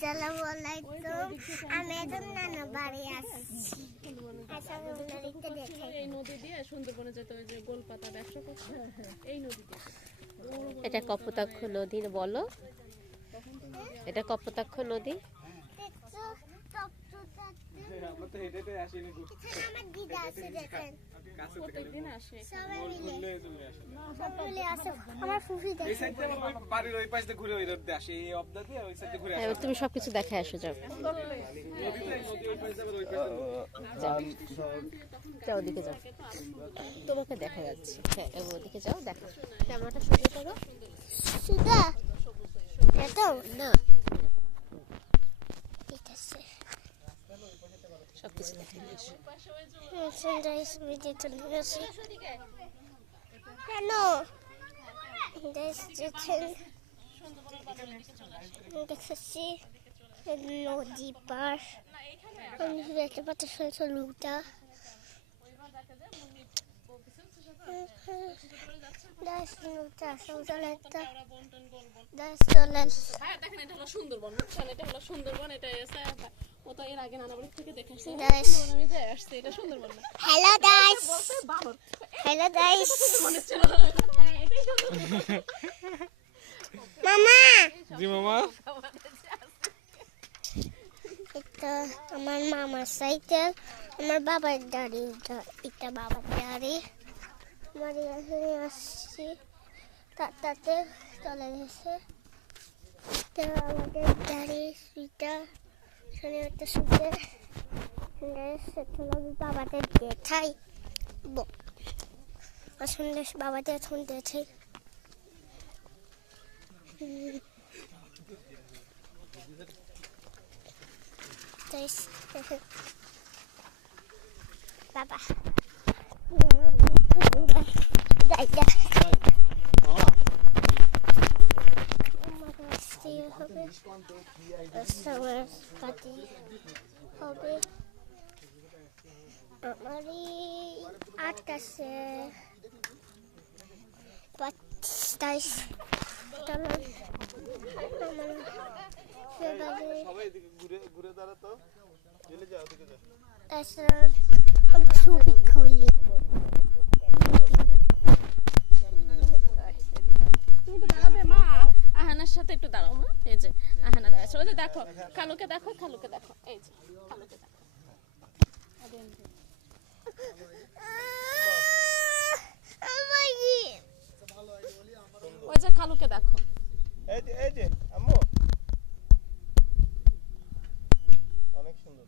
আসসালামু আলাইকুম। আমি এখন নানা বাড়ি আসছি। এই নদী দিয়ে সুন্দরবনে যেতে হয় যে গোলপাতা ব্যবসা করছে এই নদী দিয়ে। এটা কপোতাক্ষ নদী বলো, এটা কপোতাক্ষ নদী। প্রত্যেকদিন আসে। তুমি সবকিছু দেখে আসো, যাও যাও, ওদিকে যাও, তোমাকে দেখা যাচ্ছে। হ্যাঁ, ওদিকে যাও, দেখো ক্যামেরাটা সোজা করো। সুদা এত না, ঠিক আছে। সবকিছু দেখে নিয়ে এসো। কেন দেখছি নদী পার, আমি দেখতে পাচ্ছি লুটা সুন্দরবন, এটা হলো সুন্দরবন। এটা ও তো এর আগে নানাবাড়ি থেকে দেখে আসছে। আমি যাই আসছে, এটা সুন্দরবন না। হ্যালো গাইস, হ্যালো গাইস, মামা। জি মামা। এটা আমার মামার সাইকেল, আমার বাবার গাড়ি, এটা বাবার গাড়ি। আমার এখানে আসছি, তাতে চলে গেছে। আমাদের গাড়ি সুইটা এখানে একটা সুইটে বাবাদের দেখাই, আসলে বাবাদের এখন দেখে বাবা হবে হবে আমারই 8 আছে 25 ছবি খুলি। আহানার সাথে একটু দাঁড়াও মা। এই যে আহানা দাঁড়াচ্ছে, ওই যে দেখো খালুকে দেখো, খালুকে দেখো, এই যে খালুকে দেখো। ওই যে খালুকে দেখো, এই যে আম্মু অনেক সুন্দর।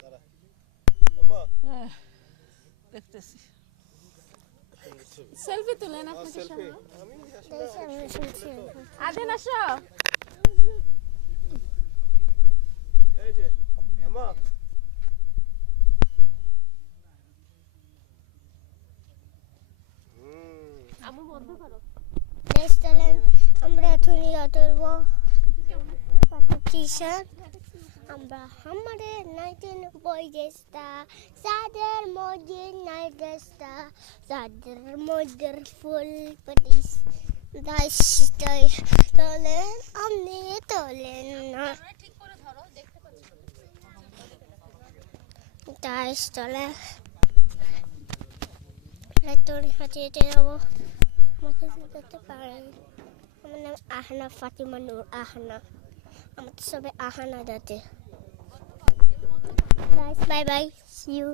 দাঁড়া আম্মা, দেখতেছি সেলফি তুলেন আপনাকে সামনে। আদেন আসো। এই যে আম্মা, আমু বন্ধ করো। আমরা এখন অতর্ব আমরা আমাদের নাইটেন বই দেশটা যাদের মধ্যে নাই দেশটা যাদের মধ্যে ফুল পটিস দাসটাই তোলেন, আপনি তোলেন না দাস তোলে তোর হাতে যাবো। আমাকে দেখতে পারেন, আমার নাম আহনা ফাতিমা নূর আহনা, আমার তো সবাই আহানা দাতে। Bye bye, see you.